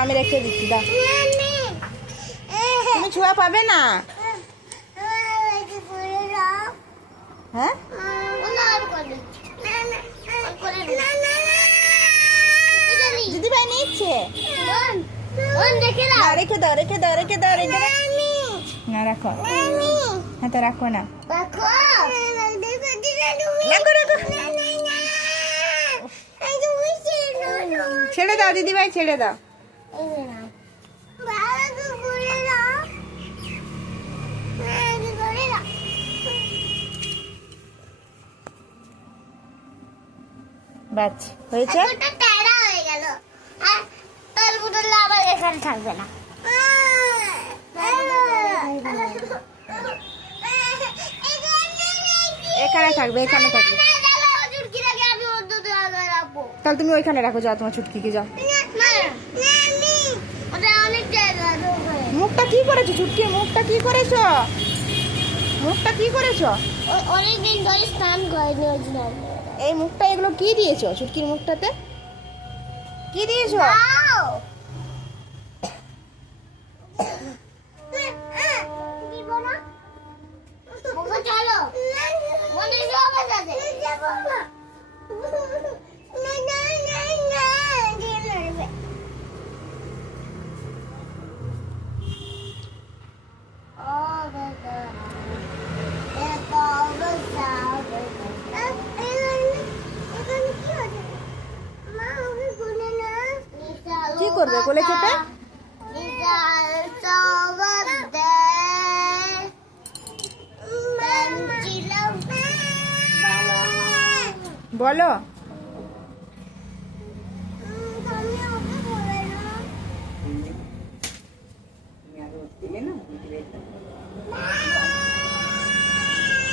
আমি রেখে দিচ্ছি, দাও। তুমি ছোঁয়া পাবে না। হ্যাঁ, দিদিভাই নিচ্ছে। রেখে দাও, রেখে দাও, রেখে দাও, রেখে দাও। না, রাখো। হ্যাঁ, তো রাখো না। রাখো, রাখো। ছেড়ে দাও দিদিভাই, ছেড়ে দাও। বাস হয়েছে। এখানে থাকবে না, এখানে থাকবে, এখানে থাকবে। তাহলে তুমি ওইখানে রাখো, যাও তোমার ছুটকিকে, যাও। মুখটা কি করেছো ছুটকি? মুখটা কি করেছো? মুখটা কি করেছো? অনেকদিন ধরে স্নান করেনি ওই জন্য। এই মুখটা, এগুলো কি দিয়েছো ছুটকির মুখটাতে? কি দিয়েছো? চলো, কি করবে কোলে চেপে? বলো।